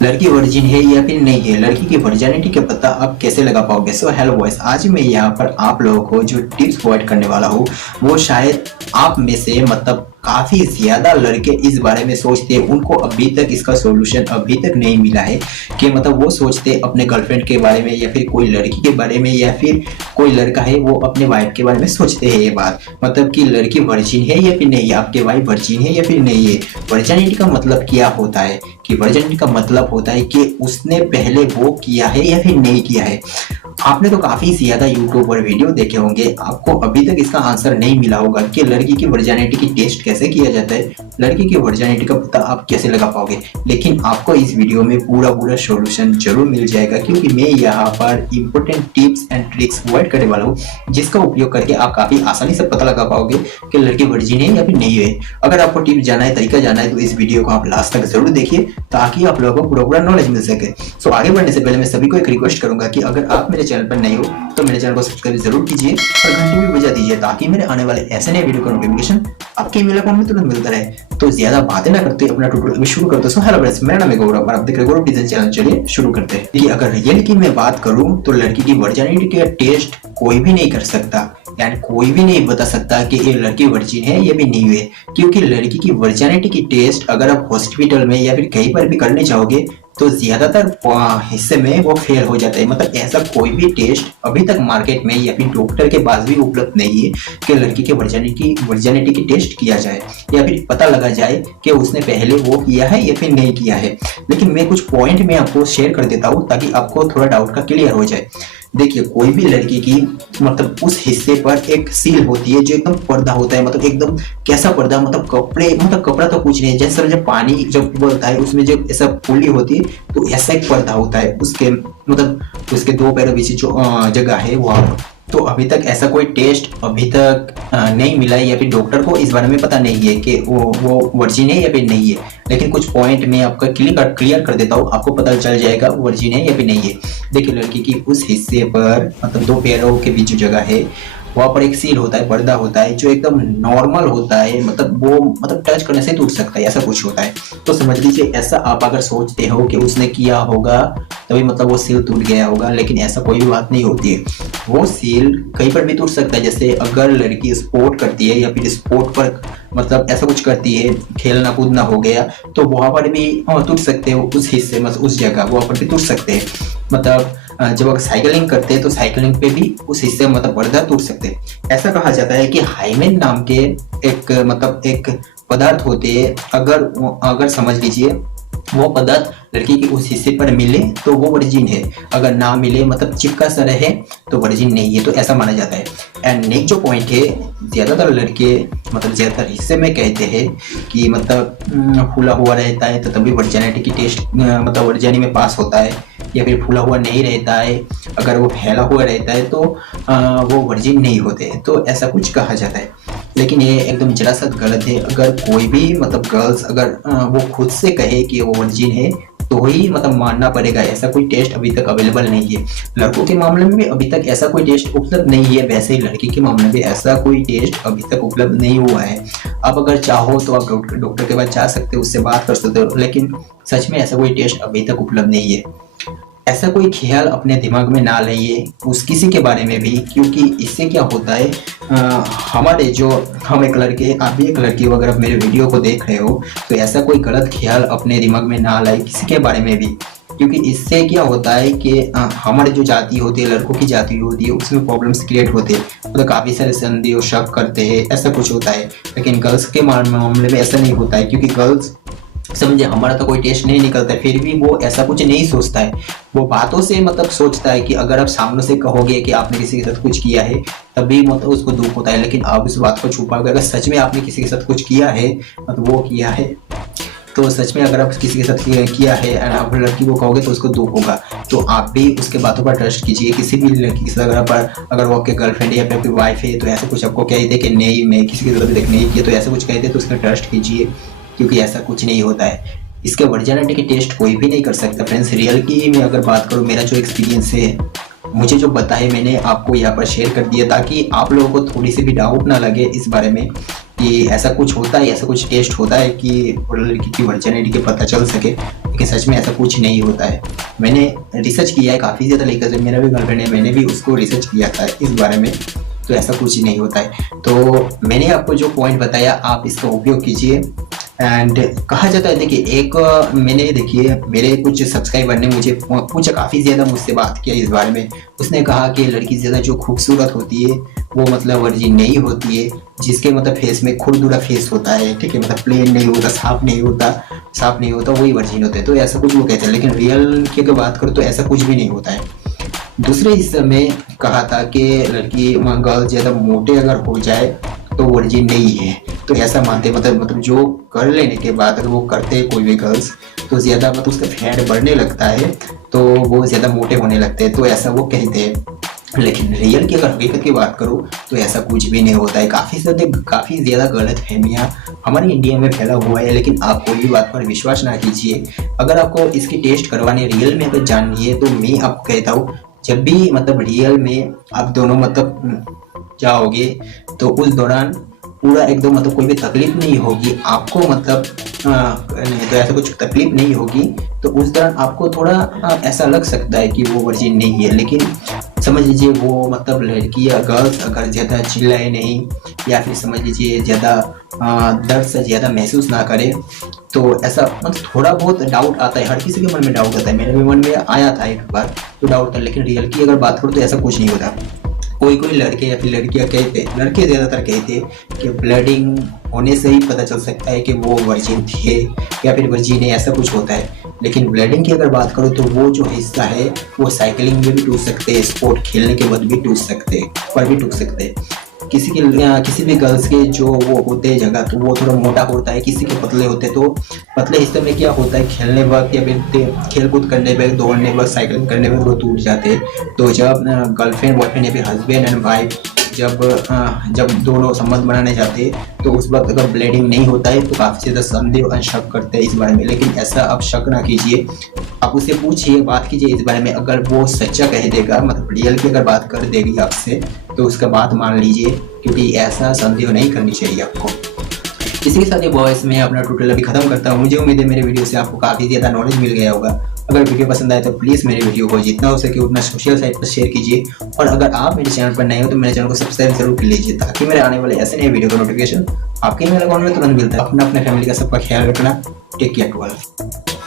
लड़की वर्जिन है या फिर नहीं है, लड़की की वर्जिनिटी का पता आप कैसे लगा पाओगे। सो हेलो बॉयज, आज मैं यहाँ पर आप लोगों को जो टिप्स प्रोवाइड करने वाला हूँ वो शायद आप में से मतलब काफी ज्यादा लड़के इस बारे में सोचते हैं, उनको अभी तक इसका सॉल्यूशन अभी तक नहीं मिला है कि मतलब वो सोचते अपने गर्लफ्रेंड के बारे में या फिर कोई लड़की के बारे में या फिर कोई लड़का है वो अपने वाइफ के बारे में सोचते हैं ये बात, मतलब कि लड़की वर्जिन है या फिर नहीं है, आपके वाइफ वर्जिन है या फिर नहीं है। वर्जिनिटी का मतलब क्या होता है कि वर्जिनिटी का मतलब होता है कि उसने पहले वो किया है या फिर नहीं किया है। आपने तो काफी ज्यादा यूट्यूब पर वीडियो देखे होंगे, आपको अभी तक इसका आंसर नहीं मिला होगा कि लड़की की वर्जिनिटी की टेस्ट कैसे किया जाता है, लड़की की वर्जिनिटी का पता आप कैसे लगा पाओगे। लेकिन आपको इस वीडियो में पूरा सॉल्यूशन जरूर मिल जाएगा, क्योंकि मैं यहाँ पर important tips and tricks provide करने वाला हूँ जिसका उपयोग करके आप काफी आसानी से पता लगा पाओगे कि लड़की वर्जिन है या फिर नहीं है। अगर आपको टिप्स जानना है, तरीका जानना है, तो इस वीडियो को आप लास्ट तक जरूर देखिए ताकि आप लोगों को पूरा नॉलेज मिल सके। सो आगे बढ़ने से पहले मैं सभी को एक रिक्वेस्ट करूंगा कि अगर आप मेरे चैनल पर नए हो तो मेरे चैनल को सब्सक्राइब जरूर कीजिए और घंटी भी बजा दीजिए ताकि मेरे आने वाले ऐसे नए वीडियो का नोटिफिकेशन आपके ईमेल अकाउंट में तुरंत मिलता रहे। तो ज्यादा बातें ना करते अपना ट्यूटोरियल अभी शुरू करते हैं। हेलो फ्रेंड्स, मेरा नाम है गौरव और आप देख रहे हैं गौरव डिजाइन चैनल। चलिए शुरू करते हैं। देखिए, अगर रियल की मैं बात करूं तो लड़की की वर्जिनिटी का टेस्ट कोई भी नहीं कर सकता, यानी कोई भी नहीं बता सकता कि ये लड़की वर्जिन है या भी नहीं है, क्योंकि लड़की की वर्जिनिटी की टेस्ट अगर आप हॉस्पिटल में या फिर कहीं पर भी करने चाहोगे तो ज्यादातर हिस्से में वो फेल हो जाता है। मतलब ऐसा कोई भी टेस्ट अभी तक मार्केट में या फिर डॉक्टर के पास भी उपलब्ध नहीं है कि लड़की के वर्जिनिटी की टेस्ट किया जाए या फिर पता लगा जाए कि उसने पहले वो किया है या फिर नहीं किया है। लेकिन मैं कुछ पॉइंट में आपको शेयर कर देता हूँ ताकि आपको थोड़ा डाउट का क्लियर हो जाए। देखिए, कोई भी लड़की की मतलब उस हिस्से पर एक सील होती है जो एकदम पर्दा होता है, मतलब एकदम कैसा पर्दा, मतलब कपड़े, मतलब कपड़ा तो कुछ नहीं, जैसे जब पानी जब उबलता है उसमें जब ऐसा फूली होती है तो ऐसा एक पर्दा होता है उसके, मतलब उसके दो पैरों बीच जो जगह है वहाँ। तो अभी तक ऐसा कोई टेस्ट अभी तक नहीं मिला है या फिर डॉक्टर को इस बारे में पता नहीं है कि वो वर्जिन है या फिर नहीं है। लेकिन कुछ पॉइंट में आपका क्लियर कर देता हूँ, आपको पता चल जाएगा वर्जिन है या फिर नहीं है। देखिए, लड़की की उस हिस्से पर मतलब दो पैरों के बीच जो जगह है वहाँ पर एक सील होता है, पर्दा होता है जो एकदम नॉर्मल होता है, मतलब वो मतलब टच करने से टूट सकता है, ऐसा कुछ होता है। तो समझ लीजिए ऐसा आप अगर सोचते हो कि उसने किया होगा तभी मतलब वो सील टूट गया होगा, लेकिन ऐसा कोई भी बात नहीं होती है। वो सील कहीं पर भी टूट सकता है, जैसे अगर लड़की स्पोर्ट करती है या फिर स्पोर्ट पर मतलब ऐसा कुछ करती है, खेलना कूदना हो गया, तो वहां पर भी टूट सकते हो उस हिस्से में, उस जगह वहां पर भी टूट सकते हैं। मतलब जब आप साइकिलिंग करते हैं तो साइकिलिंग पे भी उस हिस्से में मतलब पर्दा टूट सकते हैं। ऐसा कहा जाता है कि हाइमेन नाम के एक मतलब एक पदार्थ होते हैं, अगर समझ लीजिए वो पदार्थ लड़की के उस हिस्से पर मिले तो वो वर्जिन है, अगर ना मिले मतलब चिपका सा रहे तो वर्जिन नहीं है, तो ऐसा माना जाता है। एंड नेक्स्ट जो पॉइंट है, ज्यादातर लड़के मतलब ज्यादातर हिस्से में कहते हैं कि मतलब फूला हुआ रहता है तो तभी वर्जिनिटी की टेस्ट मतलब वर्जिनी में पास होता है, या फिर फूला हुआ नहीं रहता है, अगर वो फैला हुआ रहता है तो वो वर्जिन नहीं होते, तो ऐसा कुछ कहा जाता है। लेकिन ये एकदम जरा सा गलत है। अगर कोई भी मतलब गर्ल्स अगर वो खुद से कहे कि वो वर्जिन है तो ही मतलब मानना पड़ेगा, ऐसा कोई टेस्ट अभी तक अवेलेबल नहीं है। लड़कों के मामले में भी अभी तक ऐसा कोई टेस्ट उपलब्ध नहीं है, वैसे ही लड़की के मामले में ऐसा कोई टेस्ट अभी तक उपलब्ध नहीं हुआ है। आप अगर चाहो तो आप डॉक्टर के पास जा सकते हो, उससे बात कर सकते हो, लेकिन सच में ऐसा कोई टेस्ट अभी तक उपलब्ध नहीं है। ऐसा कोई ख्याल अपने दिमाग में ना लाइए उस किसी के बारे में भी, क्योंकि इससे क्या होता है हमारे जो हम एक लड़के, आप भी एक लड़की हो, अगर आप मेरे वीडियो को देख रहे हो तो ऐसा कोई गलत ख्याल अपने दिमाग में ना लाए किसी के बारे में भी, क्योंकि इससे क्या होता है कि हमारी जो जाति होती है, लड़कों की जाति होती है, उसमें प्रॉब्लम्स क्रिएट होते हैं, मतलब काफ़ी सारे संदेह और शक करते हैं, ऐसा कुछ होता है। लेकिन गर्ल्स के मामले में ऐसा नहीं होता है, क्योंकि गर्ल्स समझे हमारा तो कोई टेस्ट नहीं निकलता है, फिर भी वो ऐसा कुछ नहीं सोचता है, वो बातों से मतलब सोचता है कि अगर आप सामने से कहोगे कि आपने किसी के साथ कुछ किया है तभी मतलब उसको दुख होता है, लेकिन आप इस बात को छुपाओगे। अगर सच में आपने किसी के साथ कुछ किया है मतलब वो किया है तो सच में अगर आप किसी के साथ किया है और आप लड़की को कहोगे तो उसको दुख होगा, तो आप भी उसके बातों पर ट्रस्ट कीजिए। किसी भी लड़की के साथ अगर वो आपके गर्लफ्रेंड या फिर आपकी वाइफ है तो ऐसा कुछ आपको कह दे कि नहीं मैं किसी की तरफ देख नहीं किया, तो ऐसा कुछ कह दे तो उसका ट्रस्ट कीजिए, क्योंकि ऐसा कुछ नहीं होता है। इसके वर्जिनिटी की टेस्ट कोई भी नहीं कर सकता। फ्रेंड्स, रियल की मैं अगर बात करूँ, मेरा जो एक्सपीरियंस है, मुझे जो पता है मैंने आपको यहाँ पर शेयर कर दिया ताकि आप लोगों को थोड़ी सी भी डाउट ना लगे इस बारे में कि ऐसा कुछ होता है, ऐसा कुछ टेस्ट होता है कि लड़की की वर्जिनिटी के पता चल सके। लेकिन सच में ऐसा कुछ नहीं होता है। मैंने रिसर्च किया है काफ़ी ज़्यादा, लेकर जब मेरा भी गर्लफ्रेंड है मैंने भी उसको रिसर्च किया था इस बारे में, तो ऐसा कुछ नहीं होता है। तो मैंने आपको जो पॉइंट बताया आप इसका उपयोग कीजिए। एंड कहा जाता है, देखिए एक मैंने देखिए मेरे कुछ सब्सक्राइबर ने मुझे पूछा, काफ़ी ज़्यादा मुझसे बात किया इस बारे में। उसने कहा कि लड़की ज़्यादा जो खूबसूरत होती है वो मतलब वर्जिन नहीं होती है, जिसके मतलब फेस में खुरदुरा फेस होता है, ठीक है, मतलब प्लेन नहीं होता, साफ नहीं होता वही वर्जिन होता है। तो ऐसा कुछ वो कहते हैं, लेकिन रियल की अगर बात करो तो ऐसा कुछ भी नहीं होता है। दूसरे हिस्से में कहा था कि लड़की गर्ल ज़्यादा मोटे अगर हो जाए तो वर्जिन नहीं है, तो ऐसा मानते मतलब जो कर लेने के बाद अगर वो करते हैं कोई भी गर्ल्स तो ज़्यादा मतलब उसका फैट बढ़ने लगता है, तो वो ज़्यादा मोटे होने लगते हैं, तो ऐसा वो कहते हैं। लेकिन रियल की अगर हकीकत की बात करूँ तो ऐसा कुछ भी नहीं होता है। काफ़ी ज़्यादा गलत फहमियाँ हमारे इंडिया में फैला हुआ है, लेकिन आप कोई भी बात पर विश्वास ना कीजिए। अगर आपको इसकी टेस्ट करवानी रियल में अगर जाननी है तो मैं आपको कहता हूँ, जब भी मतलब रियल में आप दोनों मतलब जाओगे तो उस दौरान पूरा एकदम मतलब कोई भी तकलीफ नहीं होगी आपको, मतलब नहीं तो ऐसा कुछ तकलीफ नहीं होगी, तो उस दौरान आपको थोड़ा ऐसा लग सकता है कि वो वर्जिन नहीं है। लेकिन समझ लीजिए वो मतलब लड़की या गर्ल्स अगर ज़्यादा चिल्लाए नहीं, या फिर समझ लीजिए ज़्यादा दर्द से ज़्यादा महसूस ना करे, तो ऐसा मतलब थोड़ा बहुत डाउट आता है, हर किसी के मन में डाउट आता है, मेरे भी मन में आया था एक बार तो डाउट था। लेकिन रियल की अगर बात करूँ तो ऐसा कुछ नहीं होता। कोई लड़के या फिर लड़कियां कहते, लड़के ज़्यादातर कहते कि ब्लडिंग होने से ही पता चल सकता है कि वो वर्जिन थे या फिर वर्जिन है, ऐसा कुछ होता है। लेकिन ब्लडिंग की अगर बात करो तो वो जो हिस्सा है वो साइकिलिंग में भी टूट सकते हैं, स्पोर्ट खेलने के बाद भी टूट सकते हैं, पर भी टूट सकते हैं। किसी भी गर्ल्स के जो वो होते हैं जगह, तो वो थोड़ा मोटा होता है, किसी के पतले होते हैं, तो पतले हिस्से में क्या होता है खेलने वक्त या फिर खेल कूद करने वक्त, दौड़ने वक्त, साइकिलिंग करने वक्त वो टूट जाते हैं। तो जब गर्लफ्रेंड बॉयफ्रेंड या फिर हस्बैंड एंड वाइफ जब दोनों संबंध बनाने जाते हैं तो उस वक्त अगर ब्लीडिंग नहीं होता है तो काफ़ी ज़्यादा संदेह और शक करते हैं इस बारे में। लेकिन ऐसा आप शक ना कीजिए, आप उससे पूछिए, बात कीजिए इस बारे में। अगर वो सच्चा कह देगा, मतलब रियल की अगर बात कर देगी आपसे, तो उसका बात मान लीजिए, क्योंकि ऐसा संदेह नहीं करनी चाहिए आपको। इसी के साथ ये वॉइस में अपना ट्यूटोरियल अभी खत्म करता हूँ। मुझे उम्मीद है मेरे वीडियो से आपको काफ़ी ज़्यादा नॉलेज मिल गया होगा। अगर वीडियो पसंद आए तो प्लीज़ मेरे वीडियो को जितना हो सके उतना सोशल साइट पर शेयर कीजिए, और अगर आप मेरे चैनल पर नए हो तो मेरे चैनल को सब्सक्राइब जरूर कर लीजिए, ताकि मेरे आने वाले ऐसे नए वीडियो का नोटिफिकेशन आपके ईमेल अकाउंट में तुरंत मिलता है। अपना अपने फैमिली का सबका ख्याल रखना। Take care to all.